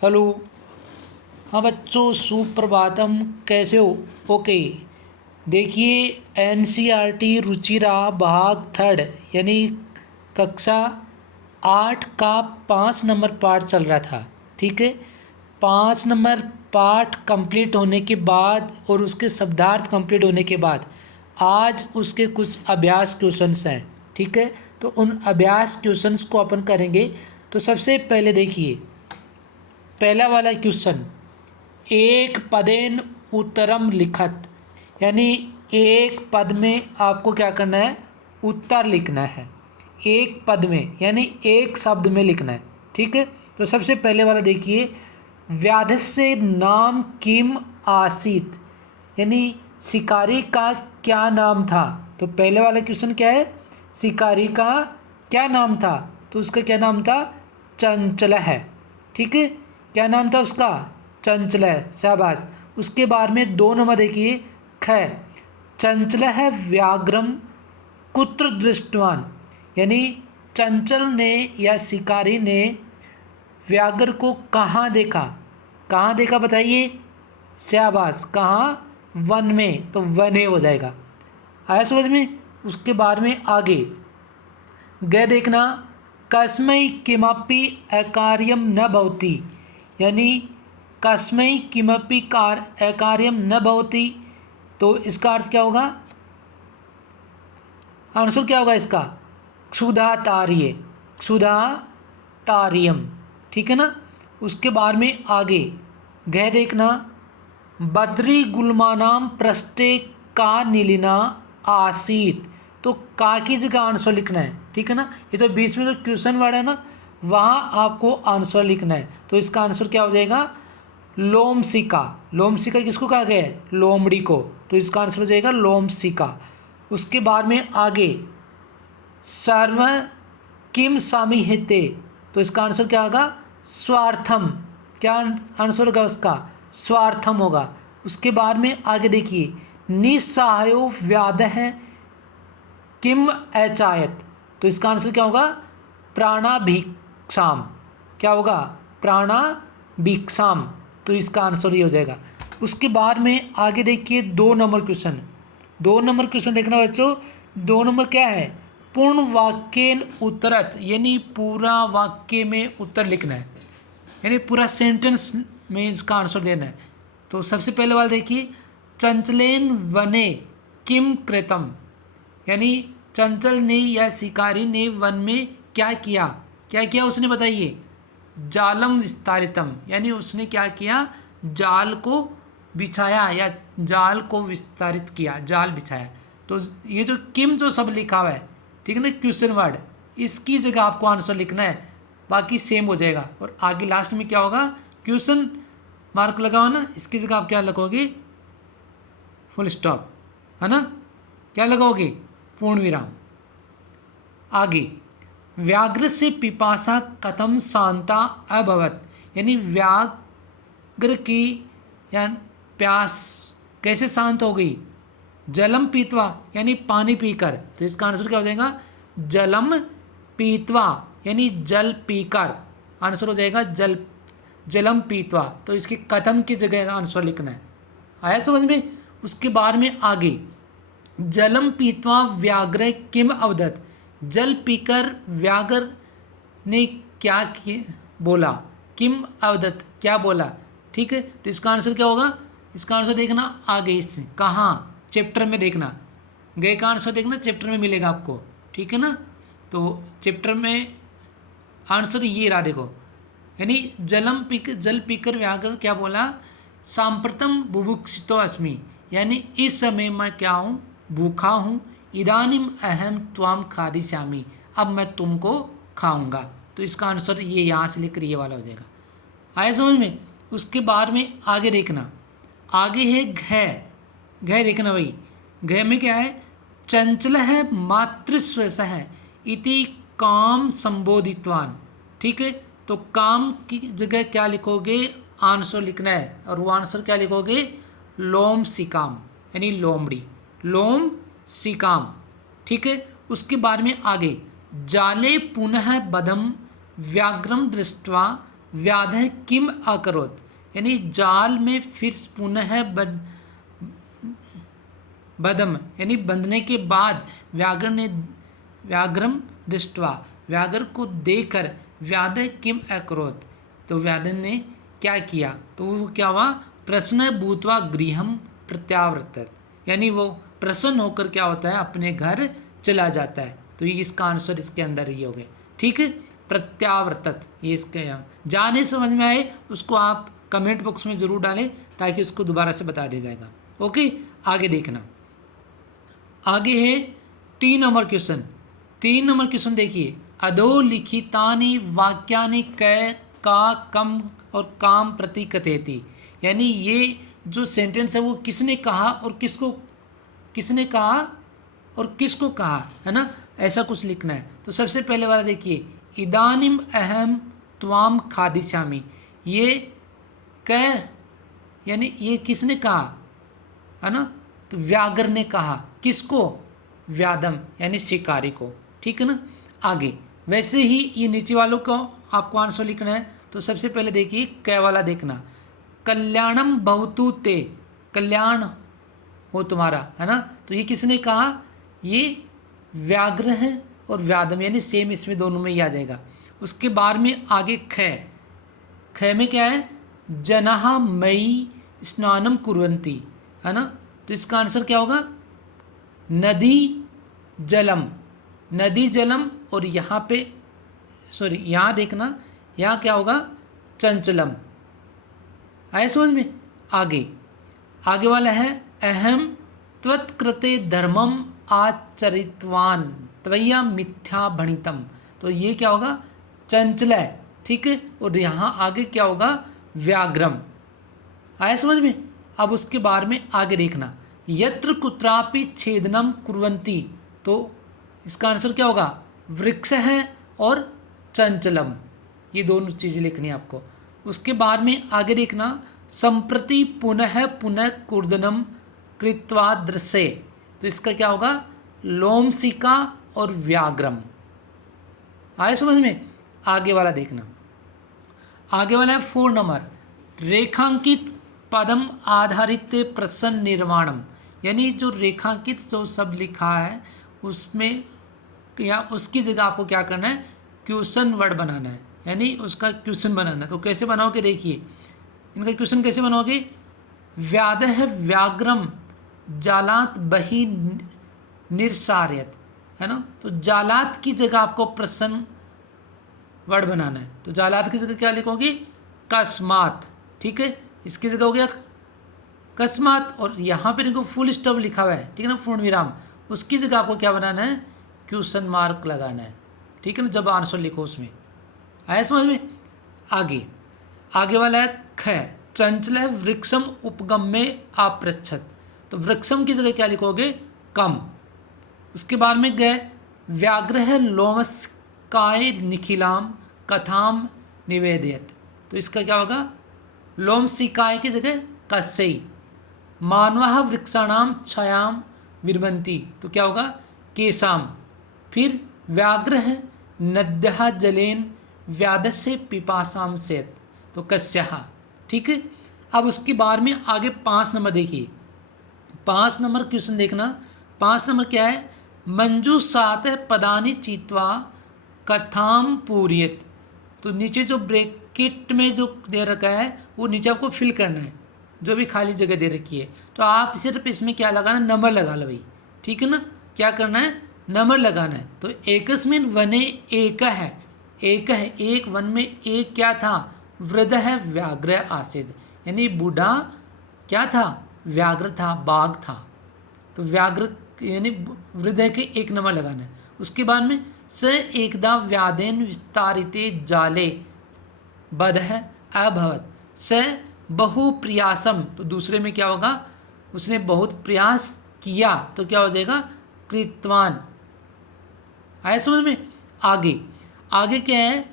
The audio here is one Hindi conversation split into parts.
हेलो। हाँ बच्चों, सुप्रभातम। कैसे हो? ओके। देखिए, एनसीईआरटी रुचिरा भाग थर्ड यानी कक्षा 8 का 5 नंबर पाठ चल रहा था। ठीक है। 5 नंबर पाठ कंप्लीट होने के बाद और उसके शब्दार्थ कंप्लीट होने के बाद आज उसके कुछ अभ्यास क्वेश्चंस हैं। ठीक है। तो उन अभ्यास क्वेश्चंस को अपन करेंगे। तो सबसे पहले देखिए, पहला वाला क्वेश्चन, एक पदेन उत्तरम लिखत, यानी एक पद में आपको क्या करना है? उत्तर लिखना है। एक पद में यानी एक शब्द में लिखना है। ठीक है। तो सबसे पहले वाला देखिए, व्याधस्य नाम किम आसीत, यानी शिकारी का क्या नाम था? तो पहले वाला क्वेश्चन क्या है? शिकारी का क्या नाम था? तो उसका क्या नाम था? चंचल है। ठीक है। क्या नाम था उसका? चंचल है। शाबाश। उसके बाद में 2 नंबर देखिए, ख, चंचल है व्याघ्रम कुत्र दृष्टवान, यानी चंचल ने या शिकारी ने व्याघ्र को कहाँ देखा? कहाँ देखा बताइए? शाबाश। कहाँ? वन में। तो वने हो जाएगा। आया समझ में? उसके बाद में आगे गए देखना, कस्मै किमपि अकार्यम न भवति, यानी कस्मै किमपि अकार्यम न भवति। तो इसका अर्थ क्या होगा? आंसर क्या होगा इसका? क्षुधा तार्य, क्षुधा तार्यम। ठीक है ना। उसके बाद में आगे गह देखना, बद्री गुलमानाम पृष्ठे का नीलिना आसीत। तो का की जगह आंसर लिखना है। ठीक है ना। ये तो बीच में जो क्वेश्चन वर्ड है ना, वहाँ आपको आंसर लिखना है। तो इसका आंसर क्या हो जाएगा? लोमशिका। लोमशिका किसको कहा गया है? लोमड़ी को। तो इसका आंसर हो जाएगा लोमशिका। उसके बाद में आगे सर्व किम सामीहते, तो इसका आंसर क्या होगा? स्वार्थम। क्या आंसर होगा उसका? स्वार्थम होगा। उसके बाद में आगे देखिए, निस्सहायो व्याध है किम अचायत, तो इसका आंसर क्या होगा? प्राणाभिक्षाम। क्या होगा? प्राणाभिक्षाम। तो इसका आंसर ये हो जाएगा। उसके बाद में आगे देखिए 2 नंबर क्वेश्चन। 2 नंबर क्वेश्चन देखना बच्चों। 2 नंबर क्या है? पूर्ण वाक्येन उत्तरत, यानी पूरा वाक्य में उत्तर लिखना है, यानी पूरा सेंटेंस में इसका आंसर देना है। तो सबसे पहले वाला देखिए, चंचलेन वने किम कृतम, यानी चंचल ने या शिकारी ने वन में क्या किया? क्या किया उसने? बताइए। जालम विस्तारितम, यानी उसने क्या किया? जाल को बिछाया या जाल को विस्तारित किया, जाल बिछाया। तो ये जो किम जो सब लिखा हुआ है, ठीक है ना, क्वेश्चन वर्ड, इसकी जगह आपको आंसर लिखना है, बाकी सेम हो जाएगा। और आगे लास्ट में क्या होगा? क्वेश्चन मार्क लगाओ ना, इसकी जगह आप क्या लगाओगे? फुल स्टॉप, है ना। क्या लगाओगे? पूर्ण विराम। आगे, व्याघ्र से पिपासा कथम शांता अभवत, यानी व्याघ्र की या प्यास कैसे शांत हो गई? जलम पीतवा, यानी पानी पीकर। तो इसका आंसर क्या हो जाएगा? जलम पीतवा, यानी जल पीकर। आंसर हो जाएगा जलम पीतवा। तो इसके कथम की जगह आंसर लिखना है। आया समझ में? उसके बाद में आगे, जलम पीतवा व्याघ्र किम अवदत, जल पीकर व्याघ्र ने क्या बोला? किम अवदत, क्या बोला? ठीक है। तो इसका आंसर क्या होगा? इसका आंसर देखना आगे, इससे कहाँ? चैप्टर में देखना। गए का आंसर देखना, चैप्टर में मिलेगा आपको। ठीक है ना। तो चैप्टर में आंसर ये रहा, देखो, यानी जल पीकर व्याघ्र क्या बोला? सांप्रतम बुभुक्षितो अस्मि, यानी इस समय मैं क्या हूँ? भूखा हूँ। इदानीम अहम त्वाम खादिष्यामि, अब मैं तुमको खाऊंगा। तो इसका आंसर ये यहाँ से लेकर ये वाला हो जाएगा। आया समझ में? उसके बाद में आगे देखना, आगे है घ। घ देखना भाई। घ में क्या है? चंचल है मातृस्वस है इति काम संबोधितवान। ठीक है। तो काम की जगह क्या लिखोगे? आंसर लिखना है। और वो आंसर क्या लिखोगे? लोम सिकाम, यानी लोमड़ी। लोम सिकाम। ठीक है। उसके बाद में आगे, जाले पुनः बधम व्याघ्रम दृष्ट्वा व्याधः किम अकरोत्, यानी जाल में फिर पुनः बदम, यानी बंधने के बाद व्याघ्रम दृष्ट्वा, व्याघ्र को देखकर व्याधः किम अकरोत्, तो व्याधन ने क्या किया, तो वो क्या हुआ, प्रसन्न भूत्वा गृहम प्रत्यावर्तत, यानी वो प्रसन्न होकर क्या होता है, अपने घर चला जाता है। तो ये इसका आंसर इसके अंदर ही हो गया। ठीक है, प्रत्यावर्तत, ये इसके यहाँ जाने समझ में आए उसको आप कमेंट बॉक्स में ज़रूर डालें ताकि उसको दोबारा से बता दिया जाएगा। ओके, आगे देखना, आगे है 3 नंबर क्वेश्चन। 3 नंबर क्वेश्चन देखिए, अधोलिखितानि वाक्यानि कै का कम और काम प्रति कथयति, यानी ये जो सेंटेंस है वो किसने कहा और किसको कहा है ना, ऐसा कुछ लिखना है। तो सबसे पहले वाला देखिए, इदानीम अहम त्वाम खादिष्यामि, ये कह यानी ये किसने कहा है ना, तो व्याघ्र ने कहा, किसको, व्याधम यानी शिकारी को। ठीक है ना, आगे वैसे ही ये नीचे वालों को आपको आंसर लिखना है। तो सबसे पहले देखिए कै वाला देखना, कल्याणम भवतु ते, कल्याण हो तुम्हारा, है ना, तो ये किसने कहा, ये व्याघ्र है और व्याधम, यानी सेम इसमें दोनों में ही आ जाएगा। उसके बाद में आगे ख में क्या है, जनाः मयि स्नानम कुर्वन्ति, है ना, तो इसका आंसर क्या होगा, नदी जलम, और यहाँ पे सॉरी यहाँ देखना, यहाँ क्या होगा, चंचलम। आया समझ में। आगे वाला है, अहम त्वत्कृते धर्मम आचरितवान त्वया मिथ्या भणितम, तो ये क्या होगा, चंचल है। ठीक है, और यहाँ आगे क्या होगा, व्याघ्रम। आया समझ में। अब उसके बारे में आगे देखना, यत्र कुत्रापि छेदनम कुर्वन्ति, तो इसका आंसर क्या होगा, वृक्ष है और चंचलम, ये दोनों चीज़ें लिखनी है आपको। उसके बाद में आगे देखना, संप्रति पुनः कूर्दनम कृत्वा दृश्य, तो इसका क्या होगा, लोमसिका और व्याघ्रम। आए समझ में। आगे वाला देखना, आगे वाला है 4 नंबर, रेखांकित पदम आधारित प्रश्न निर्माणम, यानी जो रेखांकित जो सब लिखा है उसमें या उसकी जगह आपको क्या करना है, क्वेश्चन वर्ड बनाना है, यानी उसका क्वेश्चन बनाना है। तो कैसे बनाओगे, देखिए इनका क्वेश्चन कैसे बनाओगे, व्याधः व्याघ्रम जालात बहि निरसार्यत, है ना, तो जालात की जगह आपको प्रश्न वर्ड बनाना है। तो जालात की जगह क्या लिखोगे, कस्मात। ठीक है, इसकी जगह हो गया कस्मात, और यहाँ पे देखो फुल स्टॉप लिखा हुआ है, ठीक है ना, पूर्ण विराम, उसकी जगह आपको क्या बनाना है, क्वेश्चन मार्क लगाना है। ठीक है ना, जब आंसर लिखो उसमें। आया समझ में। आगे वाला है ख, चंचल वृक्षम उपगम में अपृच्छत, तो वृक्षम की जगह क्या लिखोगे, कम। उसके बाद में गए, व्याघ्र लोमस्काय निखिलाम कथाम निवेदयत, तो इसका क्या होगा, लोमसिकाय की जगह कस्यई। मानवः वृक्षाणाम छायाम विरबन्ति, तो क्या होगा, केशाम। फिर व्याघ्र है नद्यः जलेन व्याधस्य पिपासाम सेत, तो कस्यः। ठीक है, अब उसके बाद में आगे 5 नंबर देखिए, 5 नंबर क्वेश्चन देखना। 5 नंबर क्या है, मंजू 7 पदानि चित्वा कथाम पूरियत, तो नीचे जो ब्रैकेट में जो दे रखा है वो नीचे आपको फिल करना है, जो भी खाली जगह दे रखी है। तो आप सिर्फ इसमें क्या लगाना, नंबर लगा लो भाई। ठीक है ना, क्या करना है, नंबर लगाना है। तो एकस्मिन् वने एक है, एक वन में एक क्या था, वृद्ध है व्याघ्र आसीद, यानी बूढ़ा क्या था, व्याघ्र था, बाघ था। तो व्याघ्र यानी वृद्ध के 1 नंबर लगाना है। उसके बाद में स एकदा व्याधेन विस्तारिते जाले बधः अभवत, स बहु प्रयासम, तो दूसरे में क्या होगा, उसने बहुत प्रयास किया, तो क्या हो जाएगा, कृतवान। आया समझ में। आगे क्या है,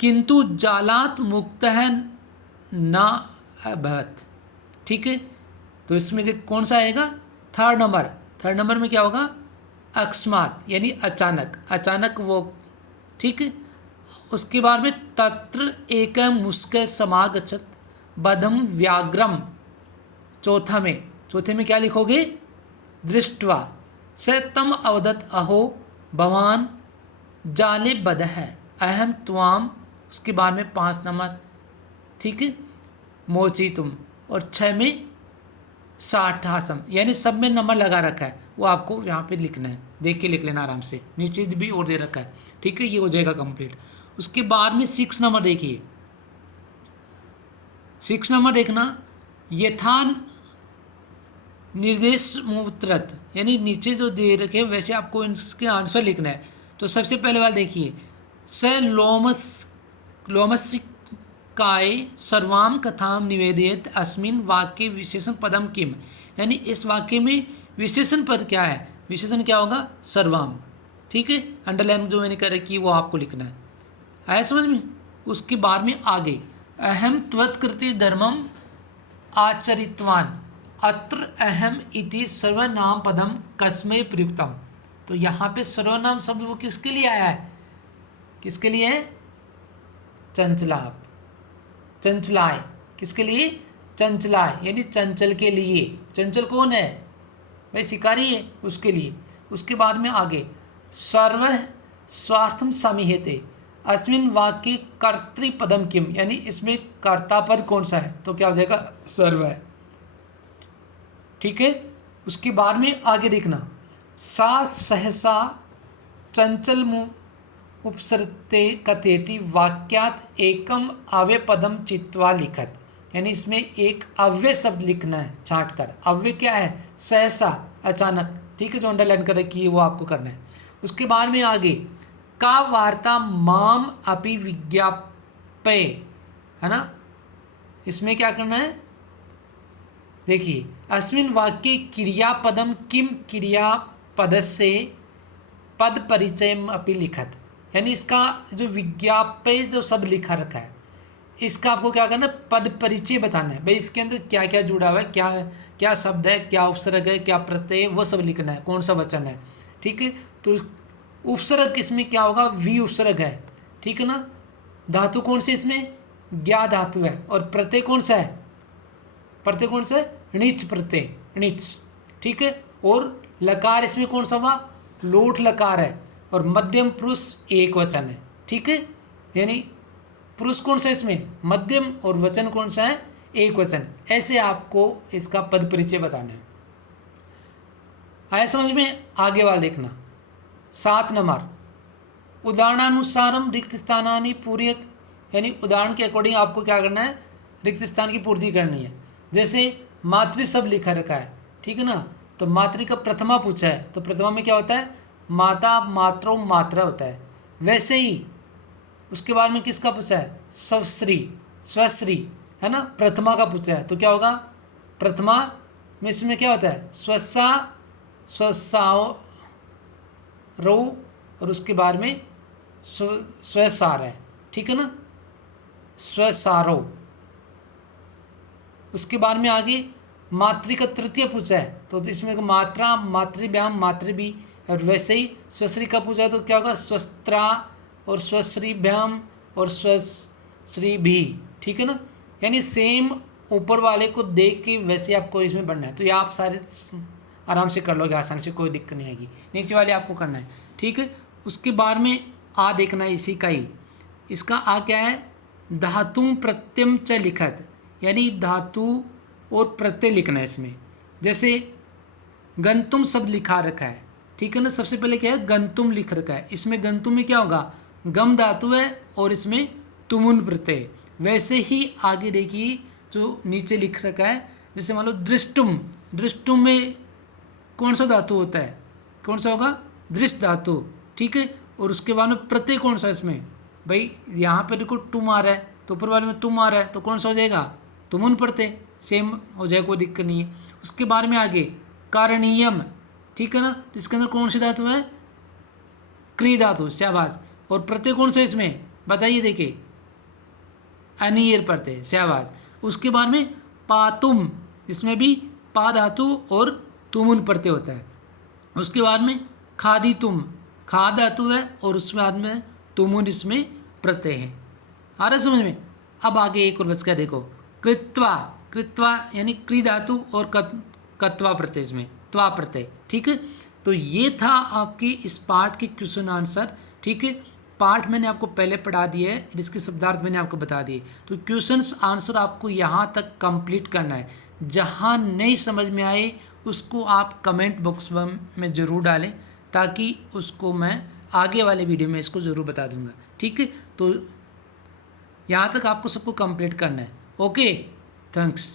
किंतु जालात मुक्तः न अभवत। ठीक है, तो इसमें से कौन सा आएगा, 3rd नंबर। 3rd नंबर में क्या होगा, अकस्मात, यानी अचानक वो। ठीक है, उसके बाद में तत्र एक मुस्क समागछत बधम व्याघ्रम, चौथे में क्या लिखोगे? दृष्ट्वा स तम अवदत अहो भवान जाले बद है अहम त्वाम। उसके बाद में 5 नंबर, ठीक है, मोची तुम, और 6 में साठासम, यानी सब में नंबर लगा रखा है, वो आपको यहाँ पे लिखना है, देख के लिख लेना आराम से, नीचे भी और दे रखा है, ठीक है, ये हो जाएगा कंप्लीट। उसके बाद में 6 नंबर देखिए, 6 नंबर देखना, यथा निर्देश मुत्रत, यानी नीचे जो दे रखे वैसे आपको इसके आंसर लिखना है। तो सबसे पहले वाला देखिए, स लोमसिकाय सर्वाम कथाम निवेदित अस्मिन वाक्य विशेषण पदम किम, यानी इस वाक्य में विशेषण पद क्या है? विशेषण क्या होगा? सर्वाम, ठीक है, अंडरलाइन जो मैंने कर रखी है वो आपको लिखना है, आया समझ में। उसके बाद में आगे, अहम त्वत्कृति धर्मम आचरितवान अत्र अहम इति सर्वनाम पदम कस्मै प्रयुक्तम। तो यहाँ पे सर्वनाम शब्द वो किसके लिए आया है? किसके लिए है? चंचलाप, चंचलाय, किसके लिए? चंचलाय, यानी चंचल के लिए। चंचल कौन है भाई? शिकारी है, उसके लिए। उसके बाद में आगे, सर्व स्वार्थम समीहते अस्मिन वाक्य कर्तृपदम किम, यानी इसमें कर्ता पद कौन सा है? तो क्या हो जाएगा? सर्व है, ठीक है। उसके बाद में आगे देखना, सा सहसा चंचल उपसरते कथेति वाक्यात एकम अव्यय पदम चित्वा लिखत, यानी इसमें एक अव्यय शब्द लिखना है छांट कर। अव्यय क्या है? सहसा, अचानक, ठीक है, जो अंडरलाइन कर रखी है वो आपको करना है। उसके बाद में आगे, का वार्ता माम अपि विज्ञापय, है ना, इसमें क्या करना है? देखिए, अस्मिन वाक्य क्रियापदम किम क्रियापदस्य पद परिचय अपि लिखत, यानी इसका जो विज्ञापय जो शब्द लिखा रखा है, इसका आपको क्या करना है? पद परिचय बताना है भाई, इसके अंदर क्या क्या जुड़ा हुआ है, क्या क्या शब्द है, क्या उपसर्ग है, क्या प्रत्यय, वो सब लिखना है, कौन सा वचन है, ठीक है। तो उपसर्ग इसमें क्या होगा? वी उपसर्ग है, ठीक है ना। धातु कौन से इसमें? ज्ञा धातु है, और प्रत्यय कौन सा है? प्रत्यय कौन सा है? णिच प्रत्यय, णिच, ठीक है। और लकार इसमें कौन सा हुआ? लोट लकार है, और मध्यम पुरुष एक वचन है, ठीक है, यानी पुरुष कौन सा इसमें? मध्यम, और वचन कौन सा है? एक वचन। ऐसे आपको इसका पद परिचय बताना है, आया समझ में। आगे वाला देखना, 7 नंबर, उदाहरणानुसारम रिक्त स्थानानि पूर्यत, यानी उदाहरण के अकॉर्डिंग आपको क्या करना है? रिक्त स्थान की पूर्ति करनी है। जैसे मातृ शब्द लिखा रखा है, ठीक है ना, तो मातृ का प्रथमा पूछा है, तो प्रथमा में क्या होता है? माता, मात्रो, मात्रा होता है। वैसे ही उसके बाद में किसका पूछा है? स्वश्री, स्वश्री, है ना, प्रथमा का पूछा है, तो क्या होगा? प्रथमा में इसमें क्या होता है? स्वसा, स्वसाओ रो, और उसके बाद में स्वसार है, ठीक है ना, स्वसारो। उसके बाद में आगे मातृ का तृतीय पूछा है, तो इसमें मात्रा, मातृभ्याम, मातृभी, और वैसे ही स्वश्री का पूछा है, तो क्या होगा? स्वस्त्रा, और स्वश्रीभ्याम, और स्वश्री भी, ठीक है ना, यानी सेम ऊपर वाले को देख के वैसे आपको इसमें बढ़ना है। तो ये आप सारे आराम से कर लोगे आसानी से, कोई दिक्कत नहीं आएगी। नीचे वाले आपको करना है, ठीक है। उसके बाद में आ देखना है इसी का ही, इसका आ क्या है? धातु प्रत्यम च लिखत, यानी धातु और प्रत्यय लिखना है इसमें। जैसे गंतुम शब्द लिखा रखा है, ठीक है ना, सबसे पहले क्या है? गंतुम लिख रखा है, इसमें गंतुम में क्या होगा? गम धातु है, और इसमें तुमुन प्रत्यय। वैसे ही आगे देखिए जो नीचे लिख रखा है, जैसे मान लो दृष्टुम, दृष्टुम में कौन सा धातु होता है? कौन सा होगा? दृष्ट धातु, ठीक है। और उसके बाद में प्रत्यय कौन सा इसमें? भाई यहाँ पे देखो तुम आ रहा है, तो ऊपर वाले में तुम आ रहा है, तो कौन सा हो जाएगा? तुमुन प्रत्यय, सेम हो जाएगा, कोई दिक्कत नहीं है। उसके बाद में आगे कारणीयम, ठीक है ना, इसके अंदर कौन सी धातु है? क्री धातु, शाबाश। और प्रत्यय कौन सा इसमें? बताइए, देखिए, अनियर प्रत्यय, शाबाश। उसके बाद में पातुम, इसमें भी पा धातु और तुमुन प्रत्यय होता है। उसके बाद में खादी तुम, खा धातु है, और उसके बाद में तुमुन इसमें प्रत्यय है। आ रहा समझ में। अब आगे एक और बच गया, देखो कृत्वा। कृत्वा यानी क्री धातु और कत्वा प्रत्यय में त्वा प्रत्यय, ठीक है। तो ये था आपके इस पार्ट के क्वेश्चन आंसर, ठीक है। पार्ट मैंने आपको पहले पढ़ा दिया है, इसके शब्दार्थ मैंने आपको बता दिए। तो क्वेश्चंस आंसर आपको यहाँ तक कंप्लीट करना है। जहाँ नहीं समझ में आए उसको आप कमेंट बॉक्स में ज़रूर डालें, ताकि उसको मैं आगे वाले वीडियो में इसको ज़रूर बता दूंगा, ठीक है। तो यहाँ तक आपको सबको कंप्लीट करना है। Okay, thanks.